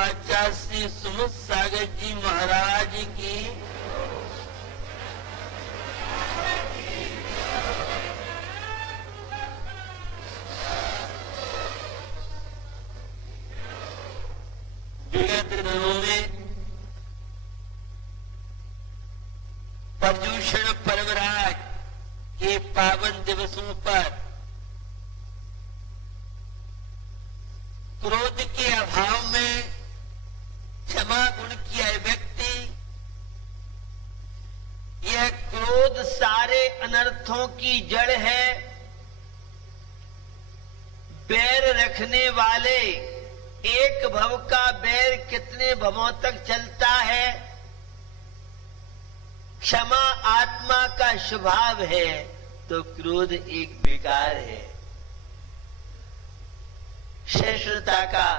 वाचा श्री सुमित सागर जी महाराज की। विगत दिनों में पर्युषण पर्वराज के पावन दिवसों पर क्रोध के अभाव में क्षमा गुण की अभिव्यक्ति, यह क्रोध सारे अनर्थों की जड़ है। बैर रखने वाले एक भव का बैर कितने भवों तक चलता है। क्षमा आत्मा का स्वभाव है तो क्रोध एक विकार है। सहिष्णुता का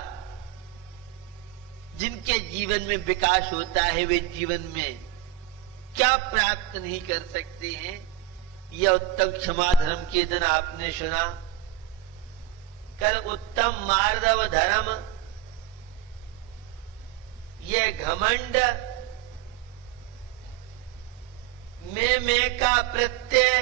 जिनके जीवन में विकास होता है वे जीवन में क्या प्राप्त नहीं कर सकते हैं। यह उत्तम क्षमा धर्म के दिन आपने सुना। कल उत्तम मार्दव धर्म, यह घमंड मैं का प्रत्यय,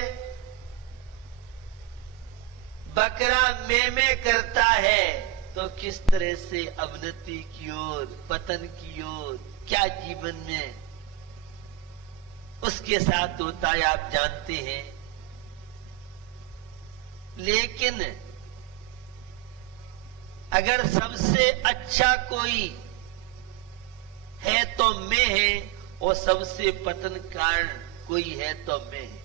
बकरा मैं करता है तो किस तरह से अवनति की ओर, पतन की ओर क्या जीवन में उसके साथ होता है आप जानते हैं। लेकिन अगर सबसे अच्छा कोई है तो मैं है और सबसे पतन कारण कोई है तो मैं है।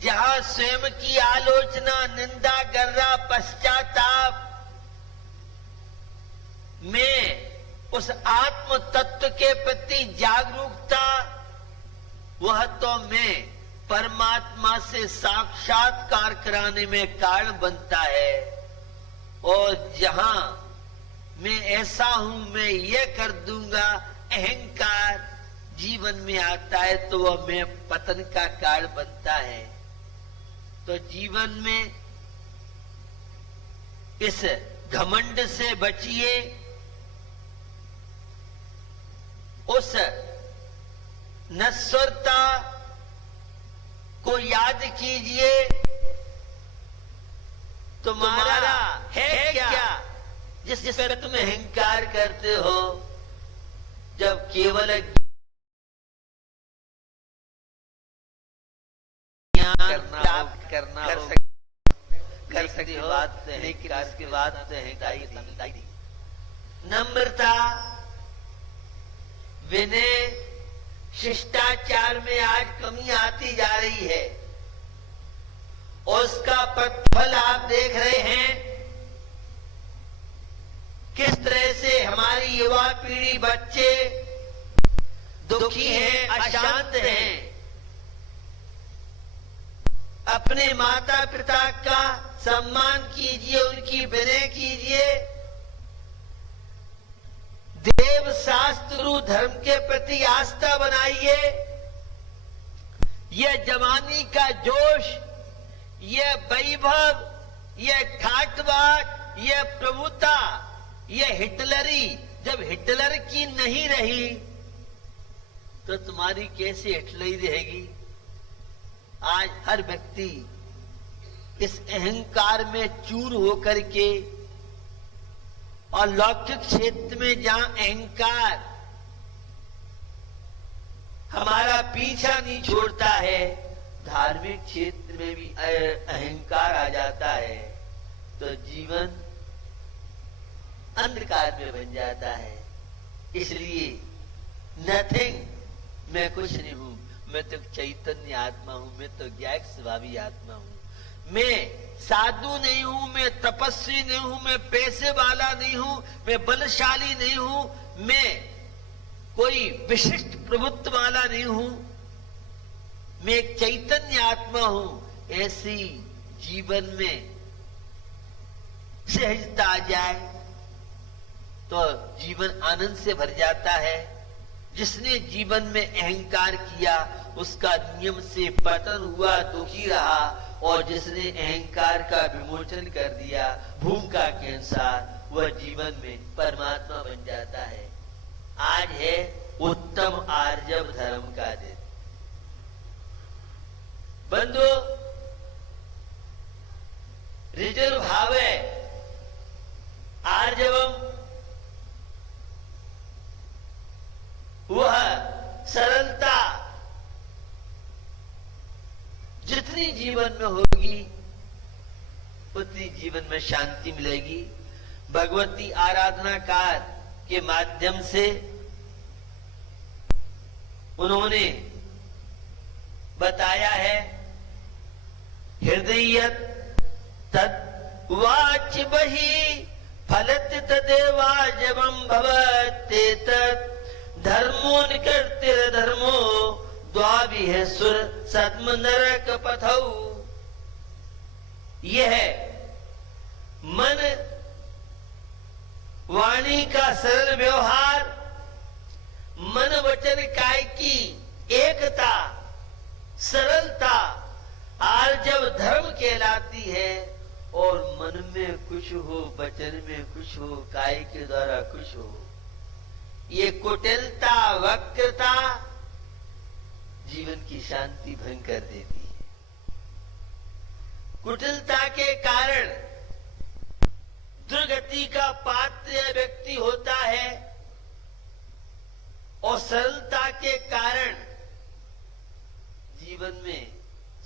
जहां स्वयं की आलोचना, निंदा, गर्रा, पश्चाताप में उस आत्म तत्व के प्रति जागरूकता, वह तो मैं परमात्मा से साक्षात्कार कराने में कारण बनता है। और जहां मैं ऐसा हूं, मैं ये कर दूंगा, अहंकार जीवन में आता है तो वह मैं पतन का कारण बनता है। तो जीवन में इस घमंड से बचिए, उस नश्वरता को याद कीजिए। तुम्हारा है क्या जिस पर तुम अहंकार करते हो। जब केवल प्राप्त करना कर सकते हो बात है, लेकिन इसके बाद है नम्रता, विनय, शिष्टाचार में आज कमी आती जा रही है। और उसका प्रतिफल आप देख रहे हैं किस तरह से हमारी युवा पीढ़ी, बच्चे दुखी हैं, अशांत हैं। अपने माता पिता का सम्मान कीजिए, उनकी विनय कीजिए। देव शास्त्र धर्म के प्रति आस्था बनाइए। यह जवानी का जोश, यह वैभव, यह ठाटबाट, यह प्रभुता, यह हिटलरी जब हिटलर की नहीं रही तो तुम्हारी कैसे हिटलरी रहेगी। आज हर व्यक्ति इस अहंकार में चूर होकर के, और लौकिक क्षेत्र में जहां अहंकार हमारा पीछा नहीं छोड़ता है, धार्मिक क्षेत्र में भी अहंकार आ जाता है तो जीवन अंधकार में बन जाता है। इसलिए नथिंग, मैं कुछ नहीं हूं, मैं तो चैतन्य आत्मा हूं, मैं तो ज्ञाक स्वभावी आत्मा हूं। मैं साधु नहीं हूं, मैं तपस्वी नहीं हूं, मैं पैसे वाला नहीं हूं, मैं बलशाली नहीं हूं, मैं कोई विशिष्ट प्रभुत्व वाला नहीं हूं, मैं एक चैतन्य आत्मा हूं। ऐसी जीवन में सहजता आ जाए तो जीवन आनंद से भर जाता है। जिसने जीवन में अहंकार किया उसका नियम से पतन हुआ, दुखी रहा, और जिसने अहंकार का विमोचन कर दिया भूमिका के अनुसार वह जीवन में परमात्मा बन जाता है। आज है उत्तम आर्जव धर्म का दिन। बंधु, रिजर्व भाव है आर्जवम, वह सरलता जितनी जीवन में होगी उतनी जीवन में शांति मिलेगी। भगवती आराधना कार के माध्यम से उन्होंने बताया है, हृदय तत् वाच बहि फलत तदेवाजवम भवते तत् धर्मो निकृत्य धर्मो द्वाविह सुर सद्म नरक पथौ। यह मन वाणी का सरल व्यवहार, मन वचन काय की एकता, सरलता आर्जव धर्म कहलाती है। और मन में कुछ हो, वचन में कुछ हो, काय के द्वारा कुछ हो, ये कुटिलता वक्रता जीवन की शांति भंग कर देती है। कुटिलता के कारण दुर्गति का पात्र व्यक्ति होता है और सरलता के कारण जीवन में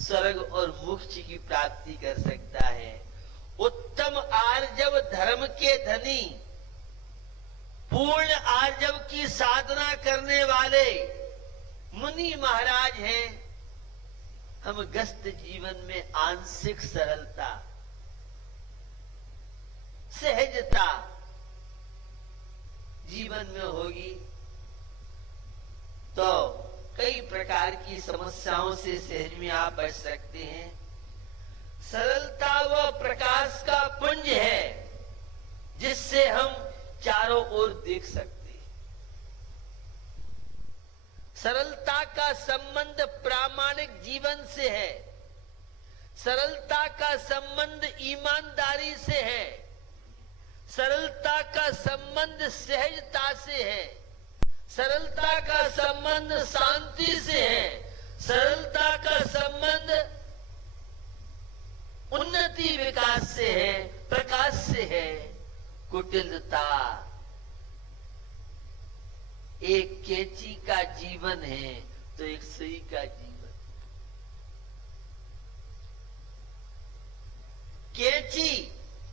स्वर्ग और मोक्ष की प्राप्ति कर सकता है। उत्तम आर्जव धर्म के धनी, पूर्ण आर्जव की साधना करने वाले मुनि महाराज हैं। हम गस्त जीवन में आंशिक सरलता, सहजता जीवन में होगी तो कई प्रकार की समस्याओं से सहज में आप बच सकते हैं। सरलता व प्रकाश का पुंज है जिससे हम चारों ओर देख सकते हैं। सरलता का संबंध प्रामाणिक जीवन से है, सरलता का संबंध ईमानदारी से है, सरलता का संबंध सहजता से है, सरलता का संबंध शांति से है, सरलता का संबंध उन्नति विकास से है, प्रकाश से है। कुटिलता एक केची का जीवन है तो एक सुई का जीवन। केची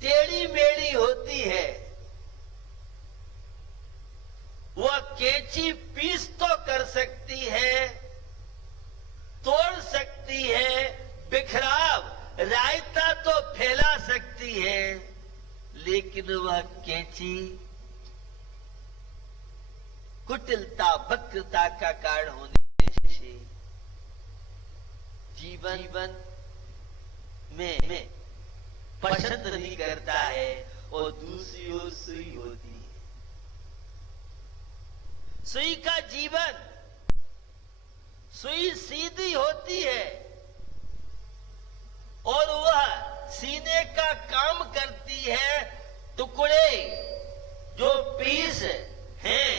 टेढ़ी मेढ़ी होती है, वह केची पीस तो कर सकती है, तोड़ सकती है, बिखराव रायता तो फैला सकती है, लेकिन वह कैंची कुटिलता वक्रता का कारण होने से जीवन में पसंद नहीं करता है और दूसरी ओर सुई होती है। सुई का जीवन, सुई सीधी होती है और वह सीने का काम करती है। टुकड़े जो पीस हैं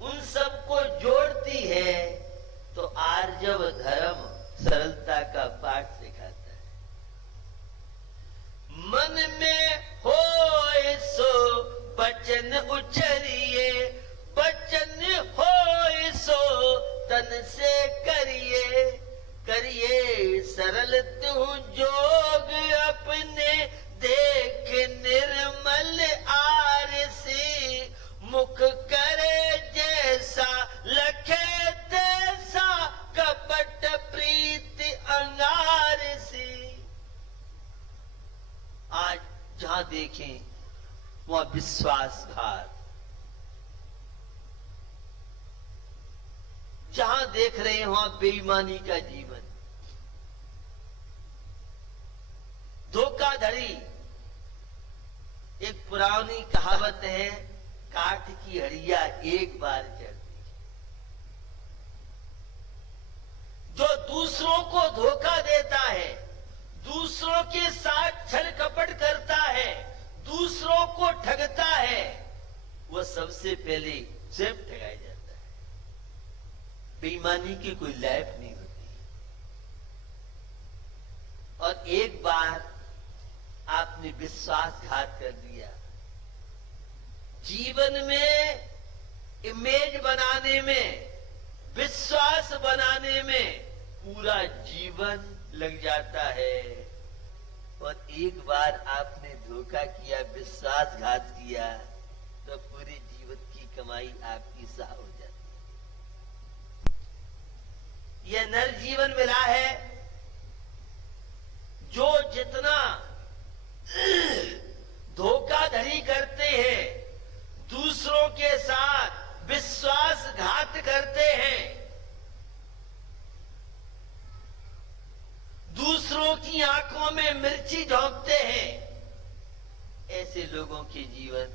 उन सबको जोड़ती है। तो आर्जव धर्म सरलता का पाठ सिखाता है। मन में हो सो बचन उचरिए, बचन हो सो तन से करिए, करिए सरल तू जोग अपने देख निर्मल आरसी, मुख करे जैसा लखे तैसा कपट प्रीति अंगारसी। आज जहां देखें वहां विश्वासघात, जहां देख रहे हैं वहां बेईमानी का जीवन, धोखाधड़ी। एक पुरानी कहावत है, काठ की हड़िया एक बार चलती। जो दूसरों को धोखा देता है, दूसरों के साथ छल कपट करता है, दूसरों को ठगता है वो सबसे पहले स्वयं ठगाया जाता है। बेईमानी की कोई लाइफ नहीं होती। और एक बार आपने विश्वासघात कर दिया, जीवन में इमेज बनाने में, विश्वास बनाने में पूरा जीवन लग जाता है। और एक बार आपने धोखा किया, विश्वासघात किया, तो पूरे जीवन की कमाई आपकी साह हो जाती है। यह नरजीवन मिला है जो जितना धोखाधड़ी करते हैं, दूसरों के साथ विश्वासघात करते हैं, दूसरों की आंखों में मिर्ची झोंकते हैं, ऐसे लोगों के जीवन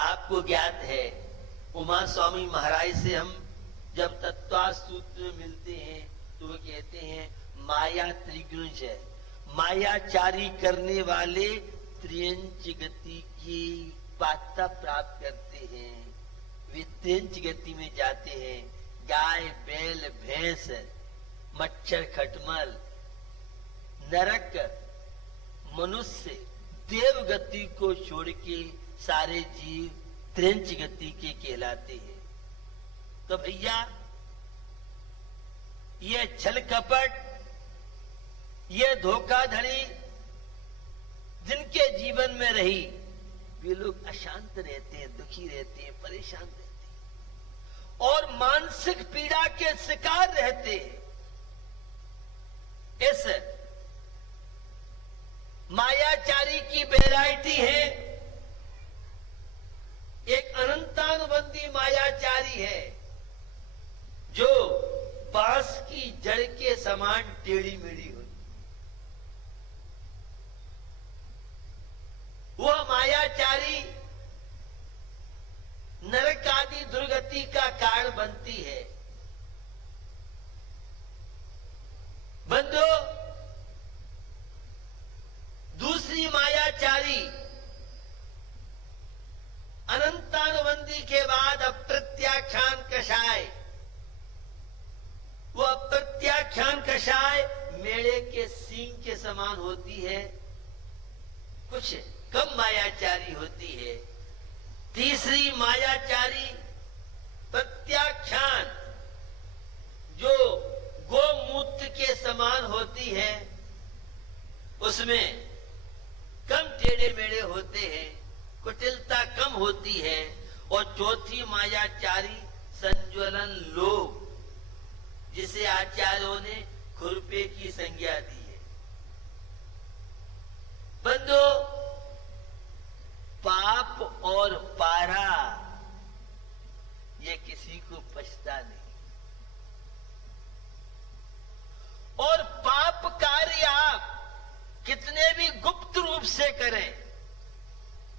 आपको ज्ञात है। उमा स्वामी महाराज से हम जब तत्व सूत्र में मिलते हैं तो वो कहते हैं माया त्रिगुंज है, मायाचारी करने वाले त्रियंच गति की पात्रता प्राप्त करते हैं। वे त्रियंच गति में जाते हैं। गाय बैल भैंस, मच्छर खटमल, नरक, मनुष्य, देव गति को छोड़ के सारे जीव त्रियंच गति के कहलाते हैं। तो भैया ये छल कपट, ये धोखाधड़ी जिनके जीवन में रही, वे लोग अशांत रहते हैं, दुखी रहते हैं, परेशान रहते हैं और मानसिक पीड़ा के शिकार रहते हैं। इस मायाचारी की वैरायटी है। एक अनंतानुबंधी मायाचारी है जो बांस की जड़ के समान टेढ़ी मेढ़ी हुई। वह मायाचारी नरक आदि दुर्गति का कारण बनती है। बंधु, दूसरी मायाचारी अनंतानुबंधी के बाद अप्रत्याख्यान कषाय। वो अप्रत्याख्यान कषाय मेढ़े के सींग के समान होती है, कुछ कम मायाचारी होती है। तीसरी मायाचारी प्रत्याख्यान जो गोमूत्र के समान होती है, उसमें कम टेढ़े मेढ़े होते हैं, कुटिलता कम होती है। और चौथी मायाचारी संज्वलन लोभ, जिसे आचार्यों ने खुरपे की संज्ञा दी है। बंधु, पाप और पारा ये किसी को पछता नहीं। और पाप कार्य आप कितने भी गुप्त रूप से करें,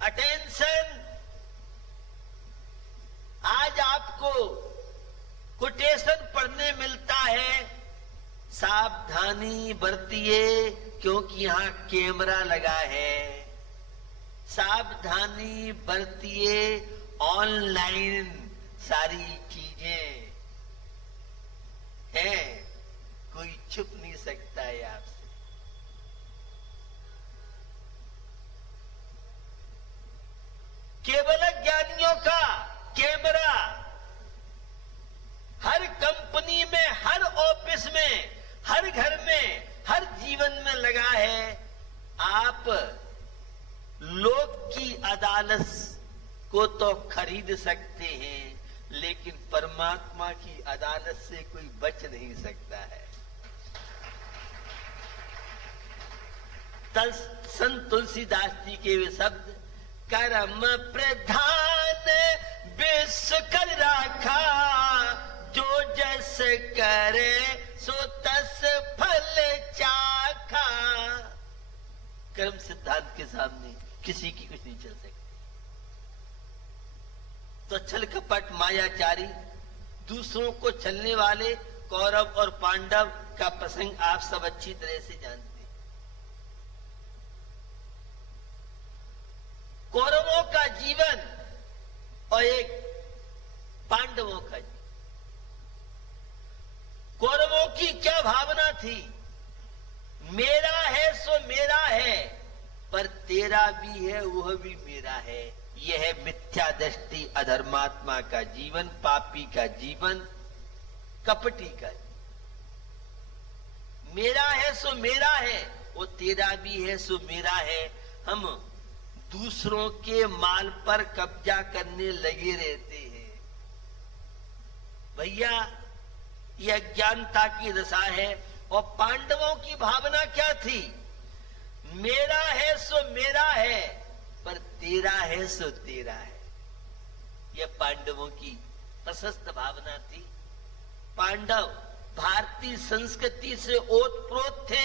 अटेंशन, आज आपको कोटेशन पढ़ने मिलता है, सावधानी बरतिए क्योंकि यहां कैमरा लगा है। सावधानी बरतिए, ऑनलाइन सारी चीजें हैं, कोई छुप नहीं सकता है आपसे। केवल ज्ञानियों का कैमरा हर कंपनी में, हर ऑफिस में, हर घर में, हर जीवन में लगा है। आप लोक की अदालत को तो खरीद सकते हैं, लेकिन परमात्मा की अदालत से कोई बच नहीं सकता है। संत तुलसीदास जी के वे शब्द, कर्म प्रधान विश्व कर राखा, जो जस करे सो तस फल चाखा। कर्म सिद्धांत के सामने किसी की कुछ नहीं चल सकती। तो छल कपट मायाचारी, दूसरों को छलने वाले कौरव और पांडव का प्रसंग आप सब अच्छी तरह से जानते हैं। कौरवों का जीवन और एक पांडवों का जीवन। कौरवों की क्या भावना थी? मेरा है सो मेरा है, पर तेरा भी है वह भी मेरा है। यह है मिथ्या दृष्टि, अधर्मात्मा का जीवन, पापी का जीवन, कपटी का जीवन। मेरा है सो मेरा है, वो तेरा भी है सो मेरा है। हम दूसरों के माल पर कब्जा करने लगे रहते हैं। भैया, यह अज्ञानता की दशा है। और पांडवों की भावना क्या थी? मेरा है सो मेरा है, पर तेरा है सो तेरा है। यह पांडवों की प्रशस्त भावना थी। पांडव भारतीय संस्कृति से ओतप्रोत थे।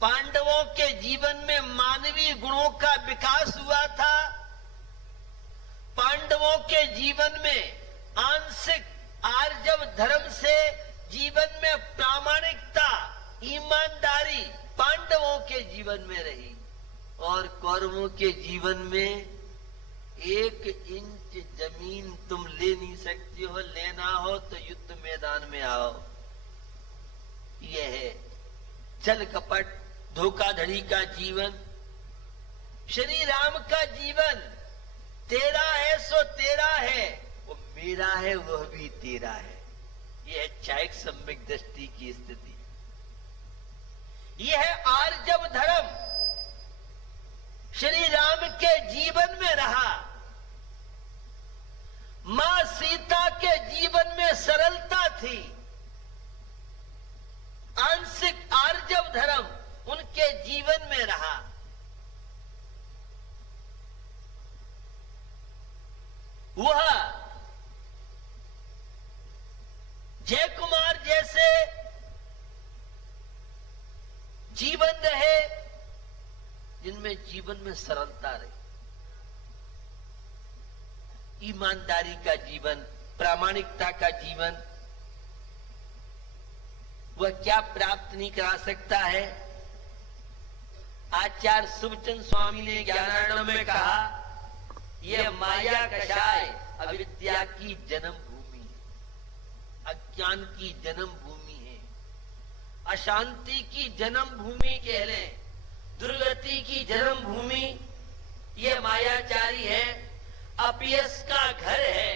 पांडवों के जीवन में मानवीय गुणों का विकास हुआ था। पांडवों के जीवन में आंशिक आर्जव धर्म से जीवन में प्रामाणिकता, ईमानदारी पांडवों के जीवन में रही। और कौरवों के जीवन में 1 इंच जमीन तुम ले नहीं सकती हो। लेना हो तो युद्ध मैदान में आओ। यह है छल कपट, धोखाधड़ी का जीवन। श्री राम का जीवन तेरा है सो तेरा है, वो मेरा है वह भी तेरा है। यह क्षयिक सम्यक दृष्टि की स्थिति। यह है आर्जव धर्म श्री राम के जीवन में रहा। मां सीता के जीवन में सरलता थी। आंशिक आर्जव धर्म उनके जीवन में रहा। वह जयकुमार जैसे जीवन रहे जिनमें जीवन में सरलता रही, ईमानदारी का जीवन, प्रामाणिकता का जीवन। वह क्या प्राप्त नहीं करा सकता है? आचार्य शुभचंद स्वामी ने ज्ञानानंद में कहा, यह माया कषाय अविद्या की जन्म भूमि है, अज्ञान की जन्म भूमि है, अशांति की जन्म भूमि कह लें, दुर्गति की जन्म भूमि। यह मायाचारी है, अपयश का घर है,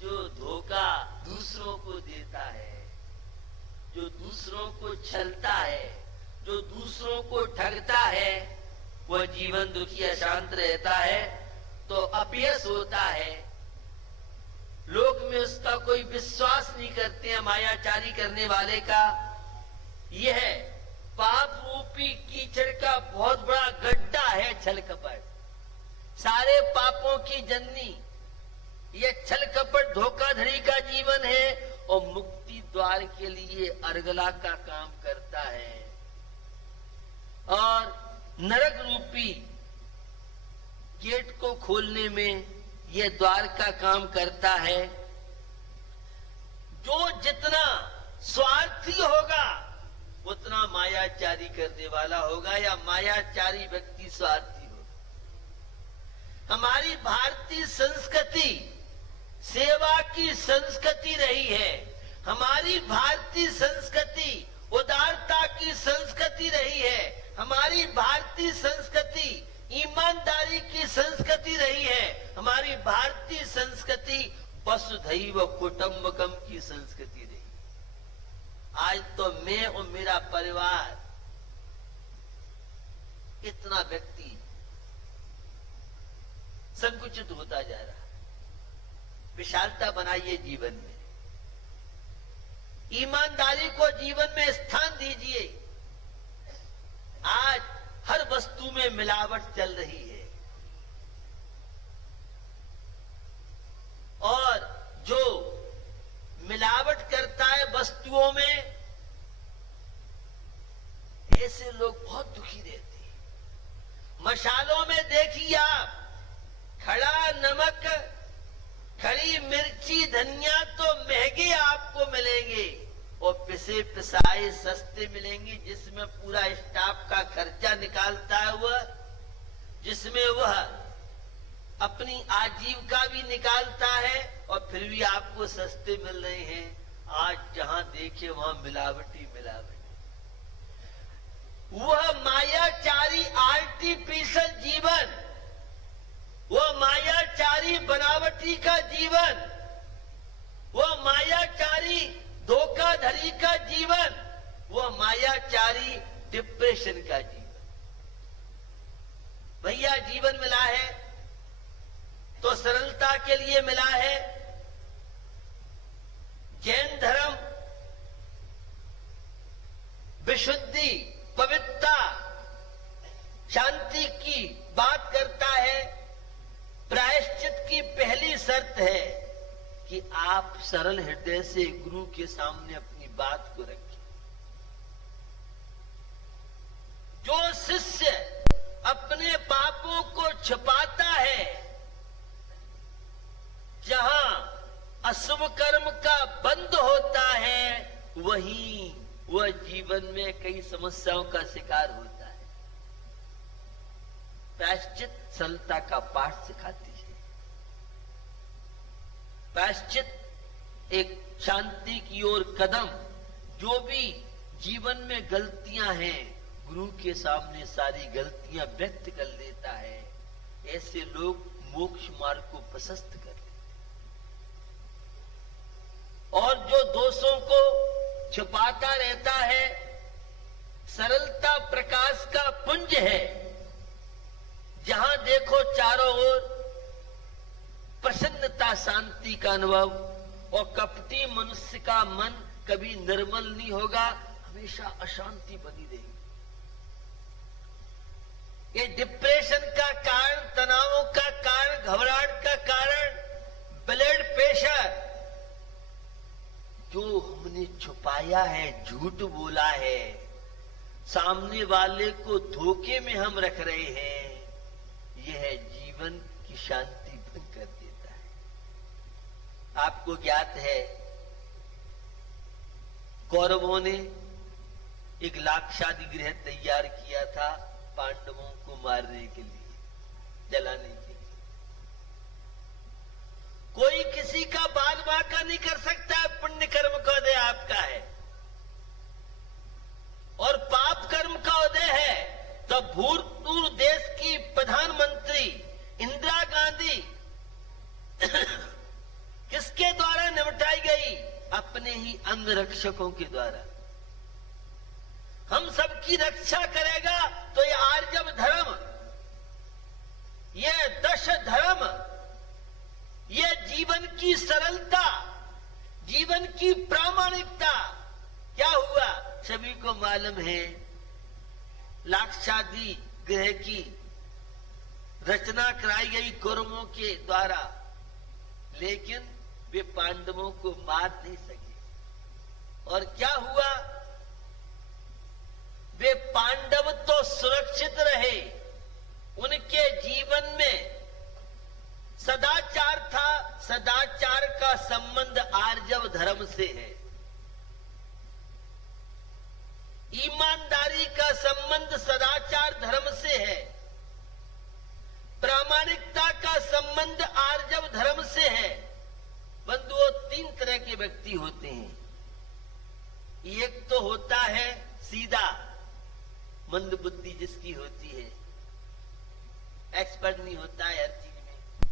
जो धोखा दूसरों को देता है, जो दूसरों को छलता है, जो दूसरों को ठगता है, वह जीवन दुखी अशांत रहता है तो अपयश होता है। लोग में उसका कोई विश्वास नहीं करते हैं मायाचारी करने वाले का। यह पाप रूपी कीचड़ का बहुत बड़ा गड्ढा है छल कपट, सारे पापों की जननी। यह छल कपट धोखाधड़ी का जीवन है और मुक्ति द्वार के लिए अर्गला का काम करता है। और नरक रूपी गेट को खोलने में यह द्वार का काम करता है। जो जितना स्वार्थी होगा उतना मायाचारी करने वाला होगा, या मायाचारी व्यक्ति स्वार्थी होगा। हमारी भारतीय संस्कृति सेवा की संस्कृति रही है। हमारी भारतीय संस्कृति उदारता की संस्कृति रही है। हमारी भारतीय संस्कृति ईमानदारी की संस्कृति रही है। हमारी भारतीय संस्कृति वसुधैव कुटुंबकम की संस्कृति रही। आज तो मैं और मेरा परिवार, इतना व्यक्ति संकुचित होता जा रहा है। विशालता बनाइए जीवन में, ईमानदारी को जीवन में स्थान दीजिए। आज हर वस्तु में मिलावट चल रही है और जो मिलावट करता है वस्तुओं में, ऐसे लोग बहुत दुखी रहते हैं। मसालों में देखिए आप, खड़ा नमक, खड़ी मिर्ची, धनिया तो महंगे आपको मिलेंगे और पिसे पिसाए सस्ते मिलेंगे, जिसमें पूरा स्टाफ का खर्चा निकालता है वह। जिसमें वह अपनी आजीविका भी निकालता है और फिर भी आपको सस्ते मिल रहे हैं। आज जहां देखे वहां मिलावटी मिलावटी। वह मायाचारी आर्टिफिशियल जीवन, वह मायाचारी बनावटी का जीवन, वह मायाचारी धोखाधड़ी का जीवन, वह मायाचारी डिप्रेशन का जीवन। भैया जीवन मिला है तो सरलता के लिए मिला है। जैन धर्म विशुद्धि, पवित्रता, शांति की बात करता है। प्रायश्चित की पहली शर्त है कि आप सरल हृदय से गुरु के सामने अपनी बात को रखें। जो शिष्य अपने पापों को छुपाता है, जहां अशुभ कर्म का बंद होता है, वहीं वह जीवन में कई समस्याओं का शिकार होता है। प्रायश्चित सरलता का पाठ सिखाती है। प्रायश्चित एक शांति की ओर कदम। जो भी जीवन में गलतियां हैं, गुरु के सामने सारी गलतियां व्यक्त कर लेता है। ऐसे लोग मोक्ष मार्ग को प्रशस्त कर लेते। और जो दोषों को छुपाता रहता है, सरलता प्रकाश का पुंज है। जहां देखो चारों ओर प्रसन्नता, शांति का अनुभव। और कपटी मनुष्य का मन कभी निर्मल नहीं होगा, हमेशा अशांति बनी रहेगी। ये डिप्रेशन का कारण, तनावों का कारण, घबराहट का कारण, ब्लड प्रेशर, जो हमने छुपाया है, झूठ बोला है, सामने वाले को धोखे में हम रख रहे हैं, यह जीवन की शांति भंग कर देता है। आपको ज्ञात है, कौरवों ने एक लाक्षादी गृह तैयार किया था पांडवों को मारने के लिए, जलाने के लिए। कोई किसी का बाल बांका नहीं कर सकता। पुण्य कर्म का उदय आपका है और पाप कर्म का उदय है। तो भूतपूर्व देश की प्रधानमंत्री इंदिरा गांधी किसके द्वारा निपटाई गई? अपने ही अंगरक्षकों के द्वारा। हम सबकी रक्षा करेगा तो ये आर्जव धर्म, ये दश धर्म, ये जीवन की सरलता, जीवन की प्रामाणिकता। क्या हुआ सभी को मालूम है। लाक्षादी गृह की रचना कराई गई कौरवों के द्वारा, लेकिन वे पांडवों को मार नहीं सके। और क्या हुआ, वे पांडव तो सुरक्षित रहे, उनके जीवन में सदाचार था। सदाचार का संबंध आर्जव धर्म से है, ईमानदारी का संबंध सदाचार धर्म से है, प्रामाणिकता का संबंध आर्जव धर्म से है। बंधुओं, तीन तरह के व्यक्ति होते हैं। एक तो होता है सीधा, मंद बुद्धि जिसकी होती है, एक्सपर्ट नहीं होता है हर चीज में।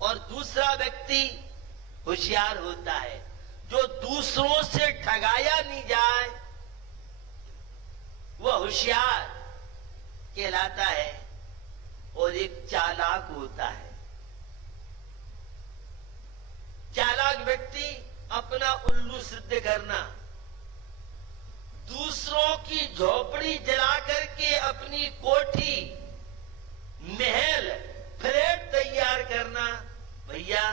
और दूसरा व्यक्ति होशियार होता है, जो दूसरों से ठगाया नहीं जाए, वह होशियार कहलाता है। और एक चालाक होता है। चालाक व्यक्ति अपना उल्लू सिद्ध करना, दूसरों की झोपड़ी जला करके अपनी कोठी, महल, फ्लैट तैयार करना। भैया,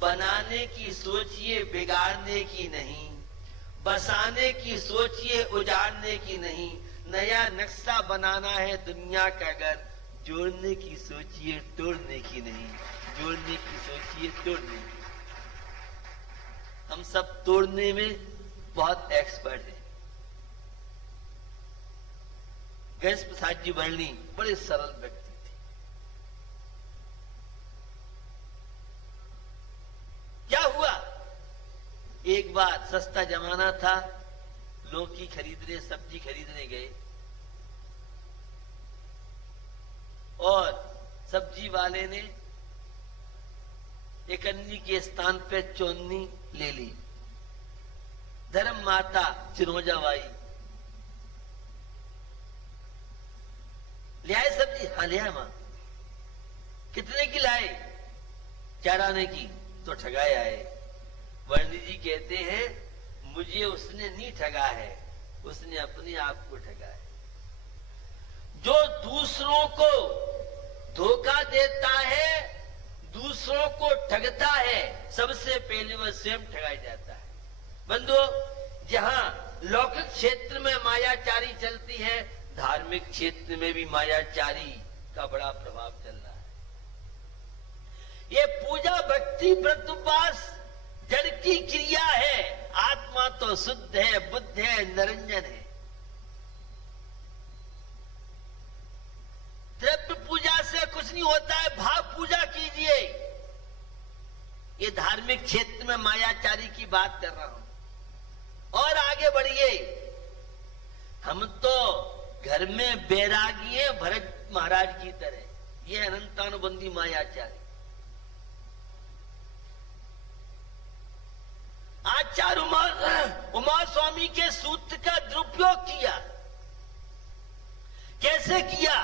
बनाने की सोचिए, बिगाड़ने की नहीं। बसाने की सोचिए, उजाड़ने की नहीं। नया नक्शा बनाना है दुनिया का घर, जोड़ने की सोचिए, तोड़ने की नहीं। जोड़ने की सोचिए, तोड़ने की। हम सब तोड़ने में बहुत एक्सपर्ट हैं। गणेश प्रसाद जी वर्णी बड़े सरल व्यक्ति थे। एक बार सस्ता जमाना था, लौकी खरीदने, सब्जी खरीदने गए और सब्जी वाले ने एक अन्नी के स्थान पे चोन्नी ले ली। धर्म माता चिनोजा बाई ले आए सब्जी? हाँ ले आए मां। कितने की लाए? 4 आने की। तो ठगाए आए। वर्णी जी कहते हैं मुझे उसने नहीं ठगा है, उसने अपने आप को ठगा है। जो दूसरों को धोखा देता है, दूसरों को ठगता है, सबसे पहले वह स्वयं ठगाया जाता है। बंधुओं, जहां लौकिक क्षेत्र में मायाचारी चलती है, धार्मिक क्षेत्र में भी मायाचारी का बड़ा प्रभाव चल रहा है। ये पूजा भक्ति व्रत उपवास जड़ की क्रिया है। आत्मा तो शुद्ध है, बुद्ध है, निरंजन है। द्रव्य पूजा से कुछ नहीं होता है, भाव पूजा कीजिए। ये धार्मिक क्षेत्र में मायाचारी की बात कर रहा हूं। और आगे बढ़िए। हम तो घर में बैरागी है, भरत महाराज की तरह। ये अनंतानुबंधी मायाचारी। आचार्य उमा स्वामी के सूत्र का दुरुपयोग किया। कैसे किया?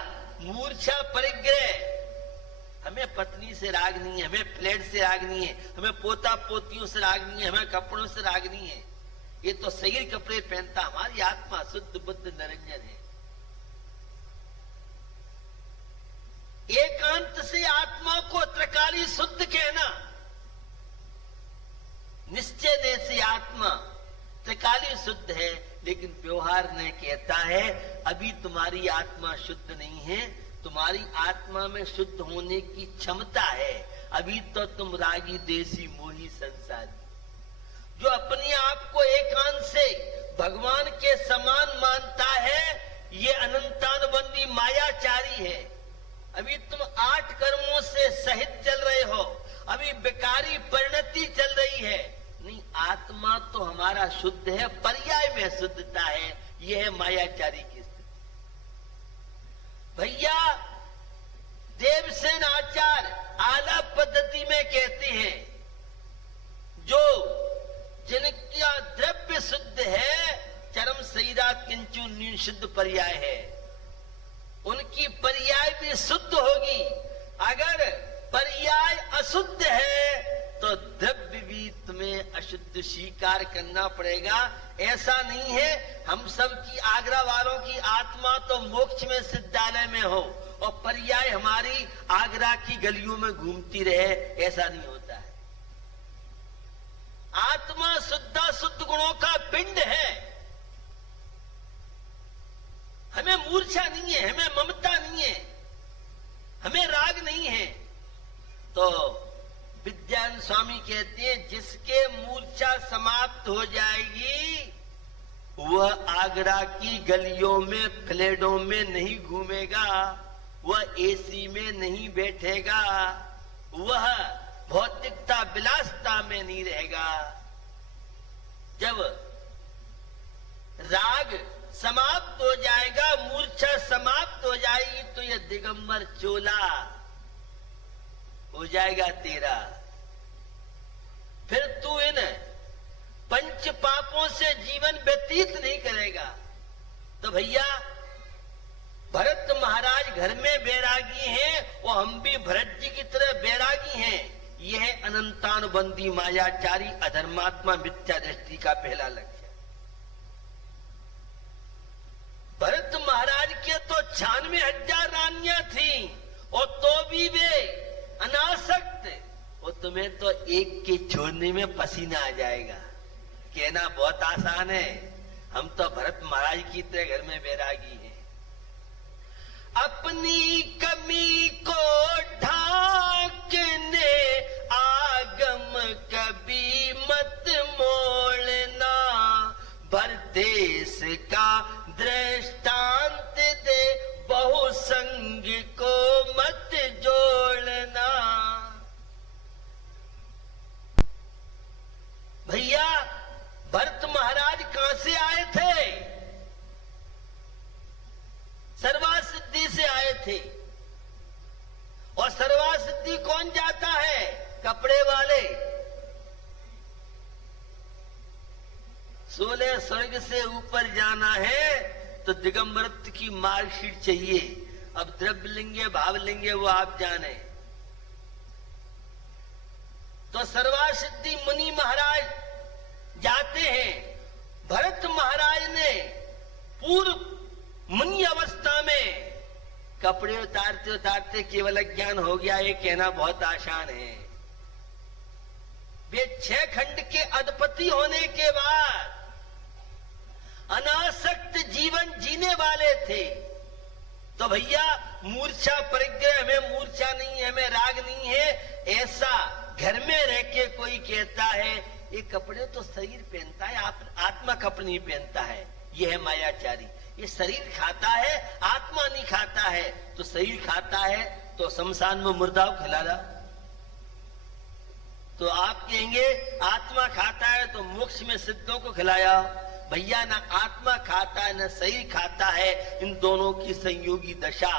मूर्छा परिग्रह। हमें पत्नी से राग नहीं है, हमें प्लेट से राग नहीं है, हमें पोता पोतियों से राग नहीं है, हमें कपड़ों से राग नहीं है। ये तो सही कपड़े पहनता, हमारी आत्मा शुद्ध बुद्ध निरंजन है। एकांत से आत्मा को त्रिकाली शुद्ध कहना, निश्चय ने से आत्मा त्रिकाली शुद्ध है, लेकिन व्यवहार ने कहता है अभी तुम्हारी आत्मा शुद्ध नहीं है, तुम्हारी आत्मा में शुद्ध होने की क्षमता है। अभी तो तुम रागी देसी मोही संसारी। जो अपने आप को एकांत से भगवान के समान मानता है, ये अनंतानुबंधी मायाचारी है। अभी तुम 8 कर्मों से सहित चल रहे हो, अभी विकारी परिणति चल रही है। नहीं, आत्मा तो हमारा शुद्ध है, पर्याय में शुद्धता है। यह है मायाचारी की स्थिति। भैया देवसेन आचार्य आलाप पद्धति में कहते हैं, जो जिनका द्रव्य शुद्ध है, चरम सईदा किंचु न्यून शुद्ध पर्याय है, उनकी पर्याय भी शुद्ध होगी। अगर पर्याय अशुद्ध है तो द्रव्य भी तुम्हें अशुद्ध स्वीकार करना पड़ेगा। ऐसा नहीं है हम सब की, आगरा वालों की आत्मा तो मोक्ष में सिद्धालय में हो और पर्याय हमारी आगरा की गलियों में घूमती रहे, ऐसा नहीं होता है। आत्मा शुद्ध शुद्ध गुणों का पिंड है। हमें मूर्छा नहीं है, हमें ममता नहीं है, हमें राग नहीं है। तो विद्यान स्वामी कहते हैं जिसके मूर्छा समाप्त हो जाएगी, वह आगरा की गलियों में फ्लैटों में नहीं घूमेगा, वह एसी में नहीं बैठेगा, वह भौतिकता विलासता में नहीं रहेगा। जब राग समाप्त हो जाएगा, मूर्छा समाप्त हो जाएगी, तो यह दिगंबर चोला हो जाएगा तेरा। फिर तू इन पंच पापों से जीवन व्यतीत नहीं करेगा। तो भैया भरत महाराज घर में बैरागी हैं और हम भी भरत जी की तरह बैरागी हैं। यह अनंतानुबंधी मायाचारी अधर्मात्मा मिथ्या दृष्टि का पहला लक्ष्य। भरत महाराज के तो 96,000 रानियां थी और तो भी वे अनासक्त। और तुम्हें तो एक के छोड़ने में पसीना आ जाएगा। कहना बहुत आसान है, हम तो भरत महाराज की तरह घर में बैरागी हैं। अपनी कमी को ढांकने आगम कभी मत मोड़ना, भरदेश का दृष्टांत दे बहुसंग को मत जोड़ना। भैया कौन जाता है? कपड़े वाले। 16 स्वर्ग से ऊपर जाना है तो दिगंबरत्व की मार्कशीट चाहिए। अब द्रव्य लेंगे भाव लेंगे वो आप जाने। तो सर्वासिद्धि मुनि महाराज जाते हैं। भरत महाराज ने पूर्व मुनि अवस्था में कपड़े उतारते उतारते केवल अज्ञान हो गया, ये कहना बहुत आसान है। वे 6 खंड के अधिपति होने के बाद अनासक्त जीवन जीने वाले थे। तो भैया मूर्छा परिग्रह, हमें मूर्छा नहीं है, हमें राग नहीं है, ऐसा घर में रह के कोई कहता है ये कपड़े तो शरीर पहनता है, आत्मा कपड़े नहीं पहनता है, ये है मायाचारी। ये शरीर खाता है, आत्मा नहीं खाता है। तो शरीर खाता है तो शमशान में मुर्दा को खिला ला। तो आप कहेंगे आत्मा खाता है तो मोक्ष में सिद्धों को खिलाया। भैया ना आत्मा खाता है ना शरीर खाता है, इन दोनों की संयोगी दशा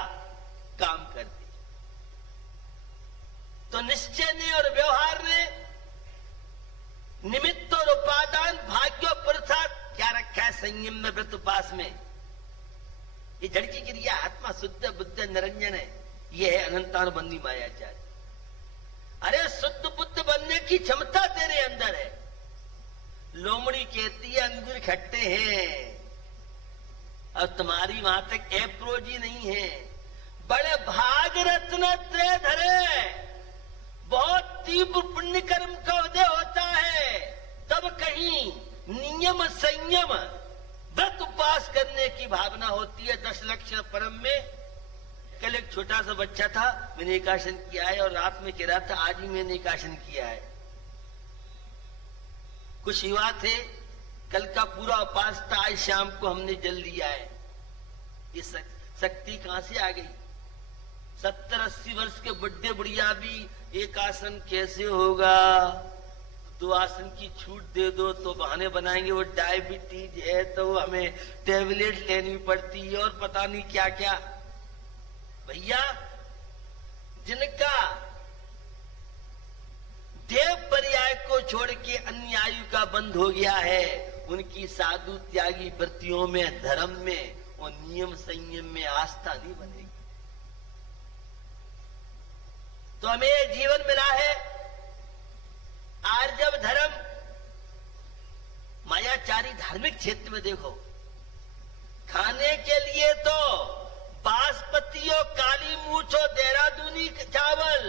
काम करती। तो निश्चय ने और व्यवहार ने निमित्त और उपादान भाग्य और पुरुषार्थ क्या रखा है संयम में, व्रत उपास में। ये जड़ की क्रिया आत्मा शुद्ध बुद्ध निरंजन है, ये है अनंतानुबंधी मायाचार। अरे शुद्ध बुद्ध बनने की क्षमता तेरे अंदर है। लोमड़ी कहती है अंगूर खट्टे हैं और तुम्हारी वहां तक एप्रोजी नहीं है। बड़े भाग रत्न त्रय धरे, बहुत तीव्र पुण्य कर्म का उदय होता है, तब कहीं नियम संयम व्रत उपास करने की भावना होती है। 10 लक्षण परम में कल एक छोटा सा बच्चा था, मैंने एकाशन किया है और रात में कह रहा था आज ही मैंने एकाशन किया है। कुछ युवा थे, कल का पूरा उपास था, आज शाम को हमने जल लिया है। ये शक्ति कहां से आ गई? 70-80 वर्ष के बुढ़े बुढ़िया भी एक आसन कैसे होगा, 2 आसन की छूट दे दो तो बहाने बनाएंगे, वो डायबिटीज है तो हमें टेबलेट लेनी पड़ती है और पता नहीं क्या क्या। भैया जिनका देव पर्याय को छोड़ के अन्य आयु का बंद हो गया है, उनकी साधु त्यागी वृत्तियों में, धर्म में और नियम संयम में आस्था नहीं बनेगी। तो हमें जीवन मिला है आर्जव धर्म। मायाचारी धार्मिक क्षेत्र में देखो, खाने के लिए तो बासमती और काली मूछ और देहरादूनी चावल,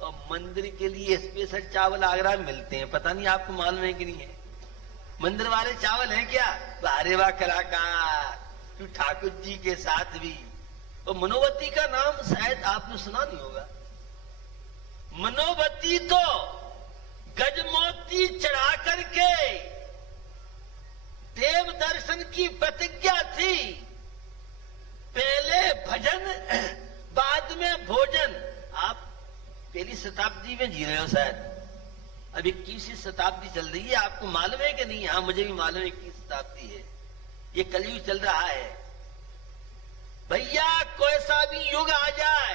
और मंदिर के लिए स्पेशल चावल आगरा में मिलते हैं। पता नहीं आपको मालूम है कि नहीं है? मंदिर वाले चावल हैं क्या? अरे वाह कलाकार, तू ठाकुर जी के साथ भी। और मनोवती का नाम शायद आपने सुना नहीं होगा। मनोवती तो गजमोती चढ़ा करके देव दर्शन की प्रतिज्ञा थी। पहले भजन बाद में भोजन। आप पहली शताब्दी में जी रहे हो शायद, अब 21वीं शताब्दी चल रही है, आपको मालूम है कि नहीं? हाँ मुझे भी मालूम है 21 शताब्दी है, ये कलयुग चल रहा है। भैया कोई सा भी युग आ जाए,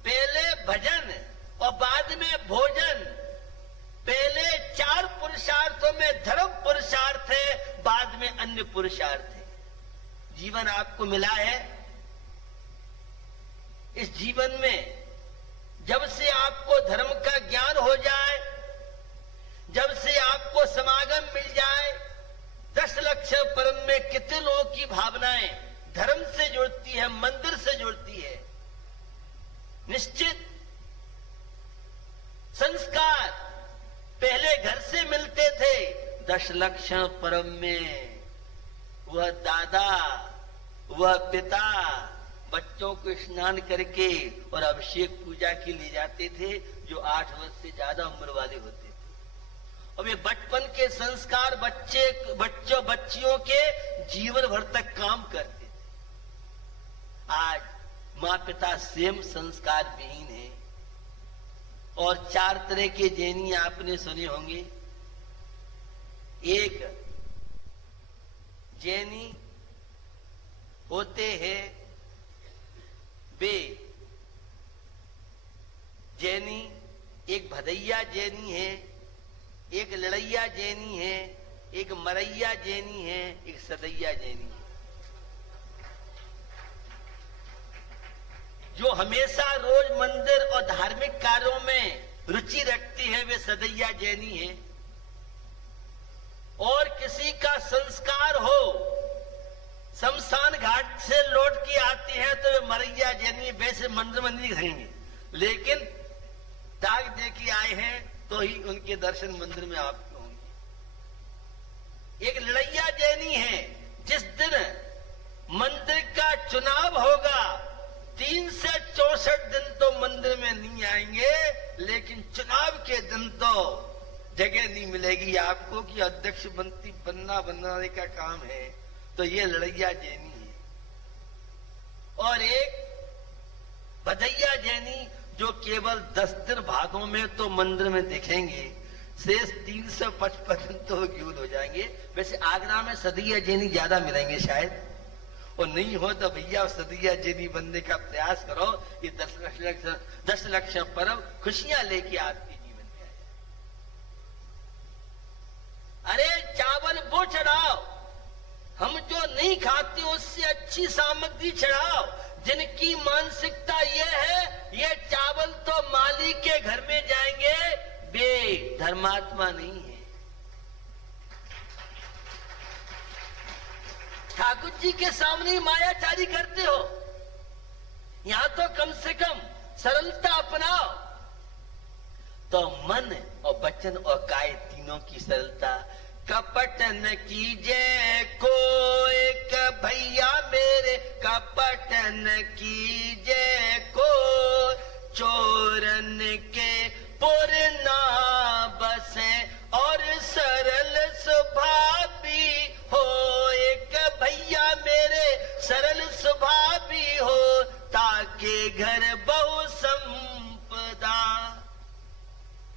पहले भजन और बाद में भोजन। पहले 4 पुरुषार्थों में धर्म पुरुषार्थ है, बाद में अन्य पुरुषार्थ है। जीवन आपको मिला है, इस जीवन में जब से आपको धर्म का ज्ञान हो जाए, जब से आपको समागम मिल जाए, 10 लक्षण परम में कितने लोगों की भावनाएं धर्म से जुड़ती है, मंदिर से जुड़ती है। निश्चित संस्कार पहले घर से मिलते थे, 10 लक्षण परम में वह दादा वह पिता बच्चों को स्नान करके और अभिषेक पूजा के लिए जाते थे, जो 8 वर्ष से ज्यादा उम्र वाले होते थे। और ये बचपन के संस्कार बच्चियों के जीवन भर तक काम करते थे। आज माँ पिता स्वयं संस्कार विहीन है। और 4 तरह के जैनी आपने सुने होंगे। एक जैनी होते हैं वे एक भदैया जैनी है, एक लड़ैया जैनी है, एक मरैया जैनी है, एक सदैया जैनी है। जो हमेशा रोज मंदिर और धार्मिक कार्यों में रुचि रखती है वे सदैया जैनी है, और किसी का संस्कार हो, शमशान घाट से लौट के आती है तो वे मरैया जैनी। वैसे मंदिर दिखेंगे, लेकिन दाग दे के आए हैं तो ही उनके दर्शन मंदिर में आपको होंगे। एक लड़ैया जैनी है, जिस दिन मंदिर का चुनाव होगा 3 से 64 दिन तो मंदिर में नहीं आएंगे, लेकिन चुनाव के दिन तो जगह नहीं मिलेगी आपको कि अध्यक्ष मंत्री बनाने का काम है। तो ये लड़ैया जैनी है। और एक भदैया जैनी जो केवल 10 दिन भादों में तो मंदिर में दिखेंगे, शेष 355 दिन तो ग्यूल हो जाएंगे। वैसे आगरा में सदैया जैनी ज्यादा मिलेंगे शायद, और नहीं हो तो भैया सदैया जैनी बनने का प्रयास करो। ये 10 लक्ष पर्व खुशियां लेके आपके जीवन में आए। अरे चावल वो चढ़ाओ, हम जो नहीं खाते उससे अच्छी सामग्री चढ़ाओ। जिनकी मानसिकता ये है ये चावल तो माली के घर में जाएंगे, वे धर्मात्मा नहीं है। ठाकुर जी के सामने ही मायाचारी करते हो, यहां तो कम से कम सरलता अपनाओ। तो मन और वचन और काय तीनों की सरलता। कपट न कीजे कोई भैया मेरे, कपट न कीजे को, चोरन के पुर ना बसे और सरल स्वभावी हो। एक भैया मेरे सरल स्वभावी हो, ताके घर बहु संपदा।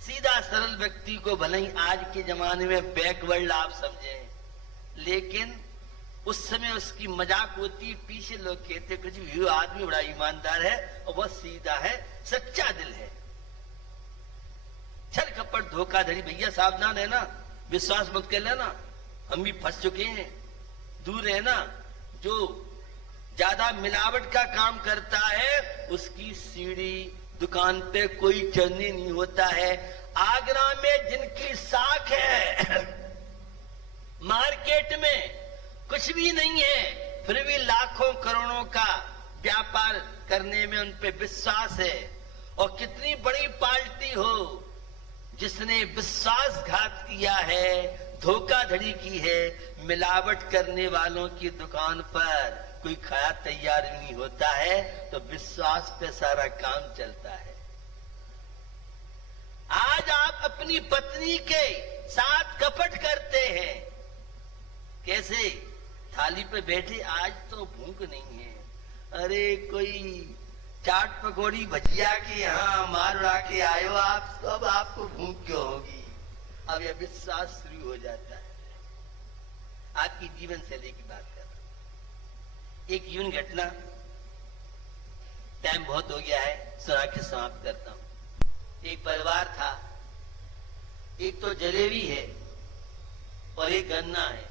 सीधा सरल व्यक्ति को भले ही आज के जमाने में बैकवर्ड आप समझें, लेकिन उस समय उसकी मजाक होती। पीछे लोग कहते कुछ भी आदमी बड़ा ईमानदार है और बहुत सीधा है, सच्चा दिल है। छल कपट धोखाधड़ी भैया सावधान है ना, विश्वास मत कर लेना, हम भी फंस चुके हैं। दूर रहना। जो ज्यादा मिलावट का काम करता है उसकी सीढ़ी दुकान पे कोई चढ़ने नहीं होता है। आगरा में जिनकी साख है, मार्केट में कुछ भी नहीं है, फिर भी लाखों करोड़ों का व्यापार करने में उन पे विश्वास है। और कितनी बड़ी पार्टी हो, जिसने विश्वासघात किया है, धोखाधड़ी की है, मिलावट करने वालों की दुकान पर कोई खाया तैयार नहीं होता है, तो विश्वास पे सारा काम चलता है। आज आप अपनी पत्नी के साथ कपट करते हैं। कैसे? थाली पे बैठे, आज तो भूख नहीं है, अरे कोई चाट पकौड़ी भजिया के यहाँ मार उड़ा के आए हो आप, तो अब आपको भूख क्यों होगी? अब यह विश्वास शुरू हो जाता है। आपकी जीवन शैली की बात कर रहा हूं। एक यूं घटना, टाइम बहुत हो गया है, सुना के समाप्त करता हूं। एक परिवार था, एक तो जलेबी है और एक गन्ना है।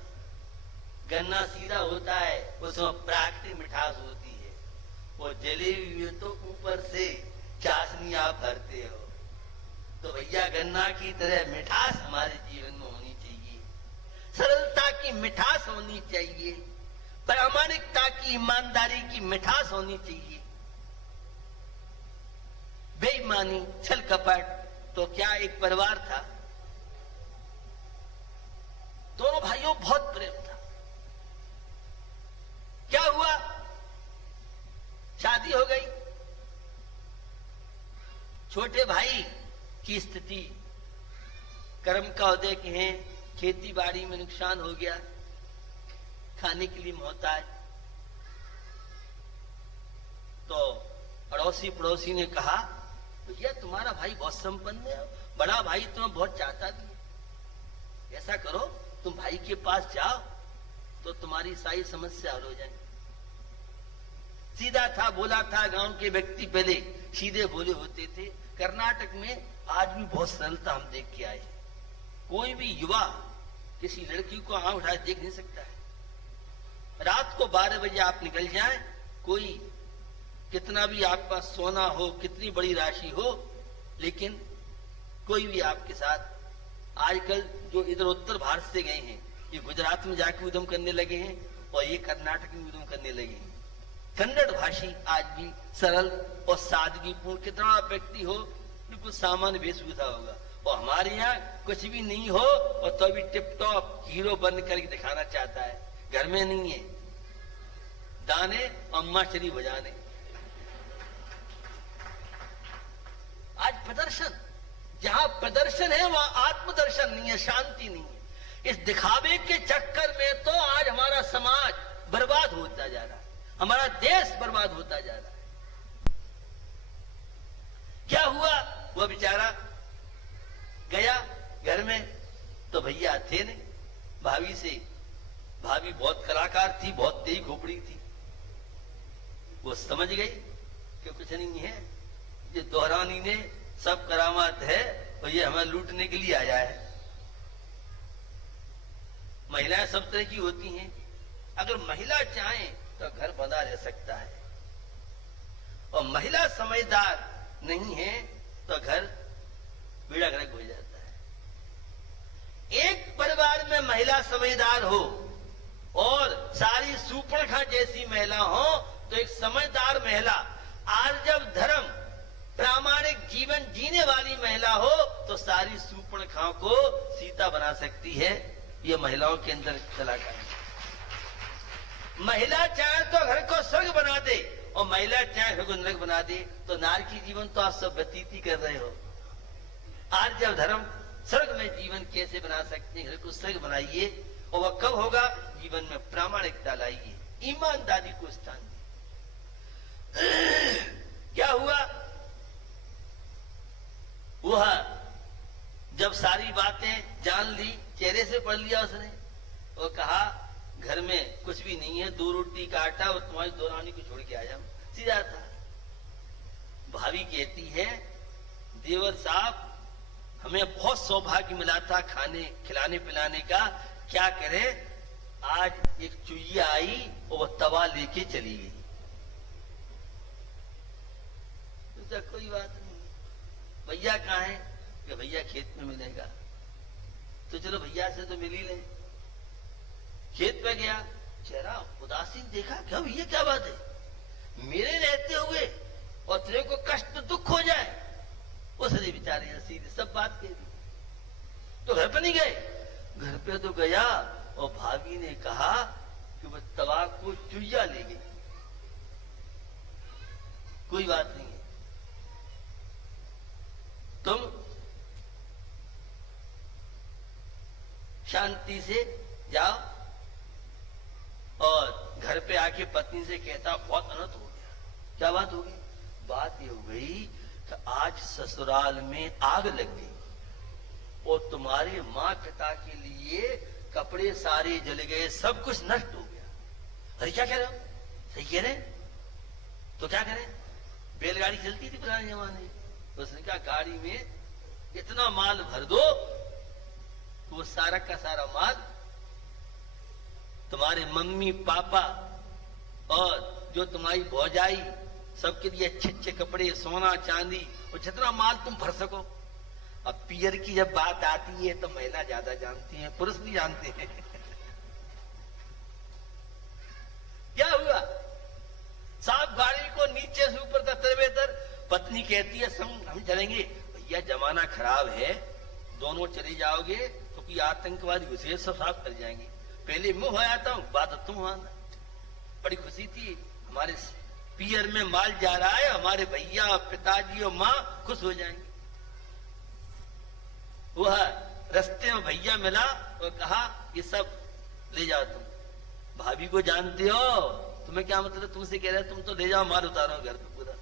गन्ना सीधा होता है, उसमें प्राकृतिक मिठास होती है, और जलेबी में तो ऊपर से चाशनी आप भरते हो। तो भैया गन्ना की तरह मिठास हमारे जीवन में होनी चाहिए, सरलता की मिठास होनी चाहिए, प्रामाणिकता की, ईमानदारी की मिठास होनी चाहिए। बेईमानी, छल कपट। तो क्या एक परिवार था, दोनों भाइयों बहुत प्रेम था। क्या हुआ? शादी हो गई। छोटे भाई की स्थिति कर्म का उदय के हैं, खेती बाड़ी में नुकसान हो गया, खाने के लिए मोहताज। तो अड़ोसी पड़ोसी ने कहा, भैया तुम्हारा भाई बहुत संपन्न है, बड़ा भाई तुम्हें बहुत चाहता भी है, ऐसा करो तुम भाई के पास जाओ तो तुम्हारी सारी समस्या हल हो जाएगी। सीधा था, बोला था। गांव के व्यक्ति पहले सीधे बोले होते थे। कर्नाटक में आज भी बहुत सरलता हम देख के आए हैं। कोई भी युवा किसी लड़की को आंख उठाए देख नहीं सकता है। रात को 12 बजे आप निकल जाएं, कोई कितना भी आपके पास सोना हो, कितनी बड़ी राशि हो, लेकिन कोई भी आपके साथ, आजकल जो इधर उत्तर भारत से गए हैं ये गुजरात में जाके उद्यम करने लगे हैं और ये कर्नाटक में उद्यम करने लगे हैं। कन्नड़ भाषी आज भी सरल और सादगीपूर्ण, कितना व्यक्ति हो बिल्कुल सामान्य वेशभूषा होगा, और हमारे यहाँ कुछ भी नहीं हो और तो भी टिप टॉप हीरो बन करके दिखाना चाहता है। घर में नहीं है, दाने अम्मा चली बजाने। आज प्रदर्शन, जहां प्रदर्शन है वहां आत्मदर्शन नहीं है, शांति नहीं है। इस दिखावे के चक्कर में तो आज हमारा समाज बर्बाद होता जा रहा है, हमारा देश बर्बाद होता जा रहा है। क्या हुआ, वह बेचारा गया घर में तो भैया थे नहीं, भाभी से, भाभी बहुत कलाकार थी, बहुत तेज खोपड़ी थी, वो समझ गई कि कुछ नहीं है, ये दोहरानी ने सब करामात है और ये हमें लूटने के लिए आया है। महिलाएं सब तरह की होती हैं, अगर महिला चाहे तो घर बंधा रह सकता है, और महिला समझदार नहीं है तो घर बेड़ा गर्क हो जाता है। एक परिवार में महिला समझदार हो और सारी सूपणखा जैसी महिला हो तो एक समझदार महिला, आज जब धर्म प्रामाणिक जीवन जीने वाली महिला हो तो सारी सूपणखाओं को सीता बना सकती है। ये महिलाओं के अंदर कलाकार है। महिला चाहे तो घर को स्वर्ग बना दे और महिला चाहे घर को नरक बना दे, तो नार की जीवन तो आप सब व्यतीत ही कर रहे हो। आज जब धर्म स्वर्ग में जीवन कैसे बना सकते हैं, घर को स्वर्ग बनाइए, और वह कब होगा, जीवन में प्रामाणिकता लाइए, ईमानदारी को स्थान दिए। क्या हुआ, वह जब सारी बातें जान ली, चेहरे से पढ़ लिया उसने, और कहा घर में कुछ भी नहीं है, 2 रोटी का आटा और तुम्हारी दोरानी को छोड़ के आया, सीधा था। भाभी कहती है, देवर साहब हमें बहुत सौभाग्य मिला था खाने खिलाने पिलाने का, क्या करें, आज एक चुईया आई और वह तवा लेके चली गई। तो कोई बात नहीं, भैया कहाँ है, कि भैया खेत में मिलेगा, तो चलो भैया से तो मिल ही ले। खेत पे गया, चेहरा उदासीन देखा, क्या भैया क्या बात है, मेरे रहते हुए और तेरे को कष्ट दुख हो जाए। उसने बेचारे सीधे सब बात कह दी। तो घर पे नहीं गए, घर पे तो गया और भाभी ने कहा कि वह तवा को चुईया ले गई। कोई बात नहीं है, तुम शांति से जाओ। और घर पे आके पत्नी से कहता, बहुत अनर्थ हो गया। क्या बात हो गई, बात ये हो गई कि आज ससुराल में आग लग गई और तुम्हारे माँ पिता के लिए कपड़े सारे जल गए, सब कुछ नष्ट हो गया। अरे क्या कह रहे हो, सही कह रहे, तो क्या करें, बैलगाड़ी चलती थी पुराने जमाने, तो उसने कहा गाड़ी में इतना माल भर दो, वो सारा का सारा माल तुम्हारे मम्मी पापा और जो तुम्हारी भौजाई, सबके लिए अच्छे अच्छे कपड़े, सोना चांदी और जितना माल तुम भर सको। अब पियर की जब बात आती है तो महिला ज्यादा जानती हैं, पुरुष नहीं जानते हैं। क्या हुआ, साहब गाड़ी को नीचे से ऊपर तक तरबेतर, पत्नी कहती है हम चलेंगे। भैया जमाना खराब है, दोनों चले जाओगे तो कोई आतंकवादी घुसे सब साफ कर जाएंगे, पहले मैं हो आता हूं, बाद तुम आना। बड़ी खुशी थी, हमारे पियर में माल जा रहा है, हमारे भैया पिताजी और माँ खुश हो जाएंगे। वह रास्ते में भैया मिला और कहा ये सब ले जाओ तुम। भाभी को जानते हो, तुम्हें क्या मतलब, तुमसे कह रहे तुम तो ले जाओ, माल उतारो घर पे पूरा।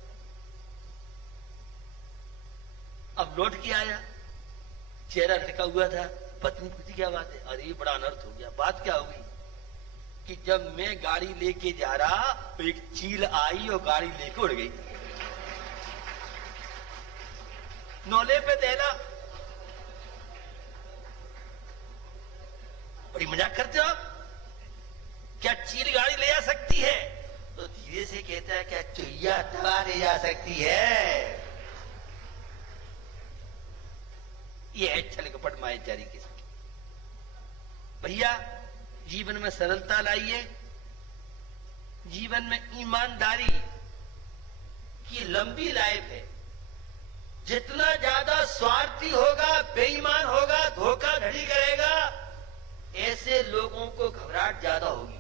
अब लौट के आया, चेहरा ढका हुआ था। पत्नी पूछी क्या बात है, अरे बड़ा अनर्थ हो गया। बात क्या हो गई कि जब मैं गाड़ी लेके जा रहा तो एक चील आई और गाड़ी लेके उड़ गई। नौले पे देना। बड़ी मजाक करते हो आप। क्या चील गाड़ी ले जा सकती है? तो धीरे से कहता है क्या चुहिया दवा ले जा सकती है? ये है छल कपट मायाचारी किसकी। भैया जीवन में सरलता लाइए, जीवन में ईमानदारी की लंबी लाइफ है। जितना ज्यादा स्वार्थी होगा, बेईमान होगा, धोखाधड़ी करेगा, ऐसे लोगों को घबराहट ज्यादा होगी,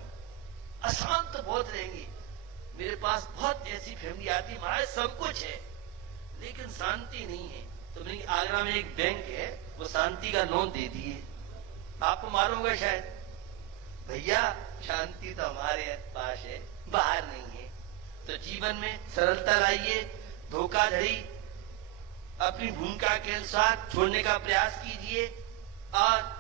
अशांत बहुत रहेंगे। मेरे पास बहुत ऐसी फैमिली आती है, महाराज सब कुछ है लेकिन शांति नहीं है। तो मैंने आगरा में एक बैंक है, वो शांति का लोन दे दिए। आपको मालूम होगा शायद। भैया शांति तो हमारे पास है, बाहर नहीं है। तो जीवन में सरलता लाइए, धोखाधड़ी अपनी भूमिका के अनुसार छोड़ने का प्रयास कीजिए और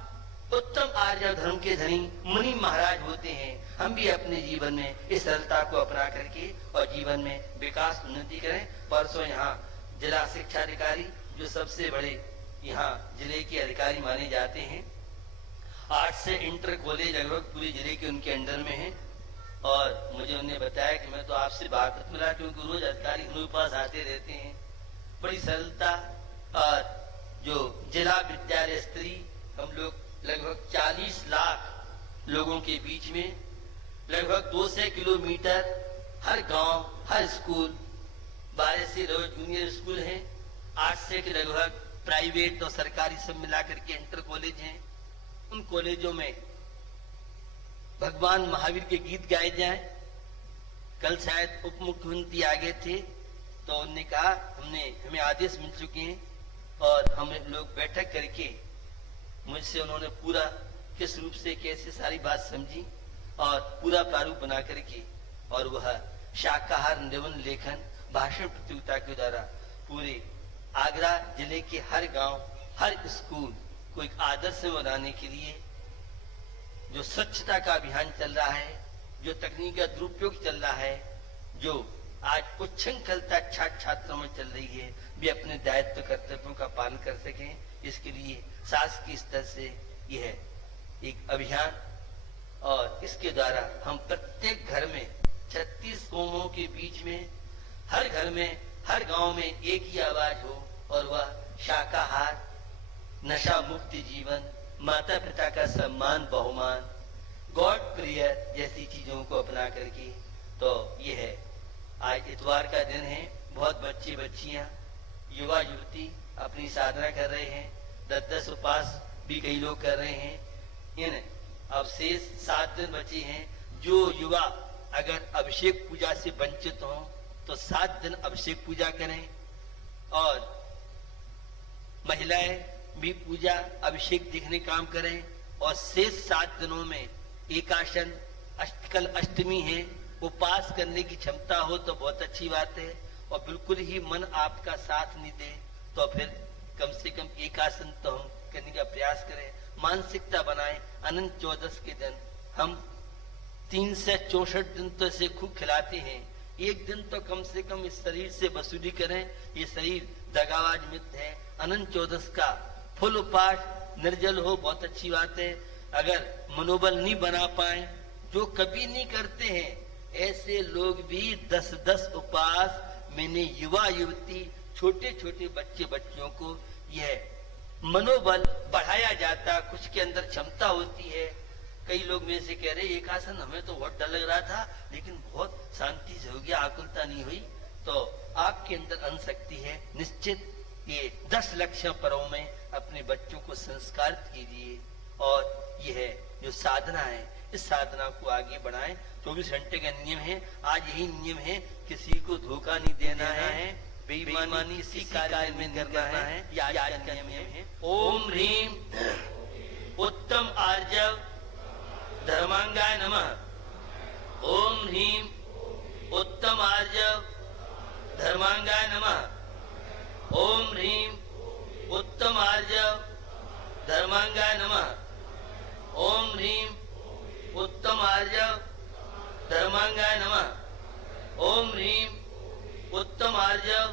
उत्तम आर्य धर्म के धनी मुनि महाराज होते हैं। हम भी अपने जीवन में इस सरलता को अपना करके और जीवन में विकास उन्नति करें। परसों यहाँ जिला शिक्षा अधिकारी, जो सबसे बड़े यहाँ जिले के अधिकारी माने जाते हैं, 8 से इंटर कॉलेज लगभग पूरे जिले के उनके अंडर में है। और मुझे उन्हें बताया कि मैं तो आपसे बात मिला, क्योंकि रोज अधिकारी उनके पास आते रहते हैं। बड़ी सरलता। और जो जिला विद्यालय स्त्री, हम लोग लगभग 40 लाख लोगों के बीच में लगभग 200 किलोमीटर हर गांव, हर स्कूल, 12 से रोज जूनियर स्कूल हैं, 8 से के लगभग प्राइवेट और सरकारी सब मिलाकर के इंटर कॉलेज हैं। उन कॉलेजों में भगवान महावीर के गीत गाए जाएं। कल शायद उप मुख्यमंत्री आ गए थे, तो उन्होंने कहा हमें आदेश मिल चुके हैं और हम लोग बैठक करके मुझसे उन्होंने पूरा किस रूप से कैसे सारी बात समझी और पूरा प्रारूप बना करके, और वह शाकाहार निबंध लेखन भाषण प्रतियोगिता के द्वारा पूरे आगरा जिले के हर गांव, हर स्कूल को एक आदर्श बनाने के लिए जो स्वच्छता का अभियान चल रहा है, जो तकनीक का दुरुपयोग चल रहा है, जो आज उच्छृंखलता छात्र छात्रों में चल रही है, वे अपने दायित्व कर्तव्यों का पालन कर सकें। इसके लिए शासकीय स्तर से यह एक अभियान, और इसके द्वारा हम प्रत्येक घर में 36 कौमों के बीच में हर घर में, हर गांव में एक ही आवाज हो, और वह शाकाहार, नशा मुक्त जीवन, माता पिता का सम्मान बहुमान, गॉड प्रेयर जैसी चीजों को अपना करके। तो ये है, आज इतवार का दिन है, बहुत बच्चे बच्चियां, युवा युवती अपनी साधना कर रहे हैं। 10-10 उपवास भी कई लोग कर रहे हैं। इन अब शेष 7 दिन बचे हैं। जो युवा अगर अभिषेक पूजा से वंचित हो तो 7 दिन अभिषेक पूजा करें, और महिलाएं भी पूजा अभिषेक देखने काम करें। और शेष 7 दिनों में एकादश, कल अष्टमी है, उपवास करने की क्षमता हो तो बहुत अच्छी बात है। और बिल्कुल ही मन आपका साथ नहीं दे तो फिर कम से कम एकासन तो हम करने का प्रयास करें, मानसिकता बनाएं। अनंत 14 के दिन हम 3 से 64 दिन तो इसे खूब खिलाते हैं, एक दिन तो कम से कम इस शरीर से वसूली करें। ये शरीर दगाबाज मित्र है। अनंत 14 का फुल उपवास निर्जल हो, बहुत अच्छी बात है। अगर मनोबल नहीं बना पाए, जो कभी नहीं करते हैं, ऐसे लोग भी 10-10 उपवास, मैंने युवा युवती, छोटे छोटे बच्चे बच्चियों को यह मनोबल बढ़ाया जाता, कुछ के अंदर क्षमता होती है। कई लोग मेरे से कह रहे, एक आसन हमें तो बहुत डर लग रहा था लेकिन बहुत शांति से हो गया, आकुलता नहीं हुई। तो आपके अंदर अनशक्ति है। निश्चित ये 10 लक्ष्य पर्वों में अपने बच्चों को संस्कारित कीजिए, और यह जो साधना है, इस साधना को आगे बढ़ाएं। 24 घंटे का नियम है, आज यही नियम है, किसी को धोखा नहीं देना है, बेईमानी इसी कार्य में करना है, ये आज का नियम है। ओम ह्रीम उत्तम आर्जव धर्मांगाय नमः। ओम ह्रीम उत्तम आर्जव धर्मांगाय नमः। ओम ह्रीम उत्तम आर्जव धर्मांगाय नमः। ओम ह्रीम उत्तम आर्जव धर्मांगाय नमः। ओम ह्रीम उत्तम आर्जव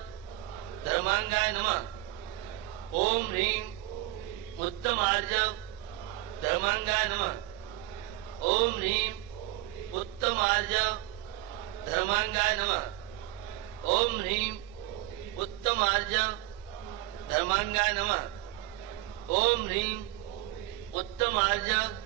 धर्मांगाय नमः। ओम ह्रीं उत्तम आर्जव धर्मांगाय नमः। ओम ह्रीं उत्तम आर्जव धर्मांगाय नमः। ओम ह्रीं उत्तम आर्जव धर्मांगाय नमः। ओम ह्रीं उत्तम आर्जव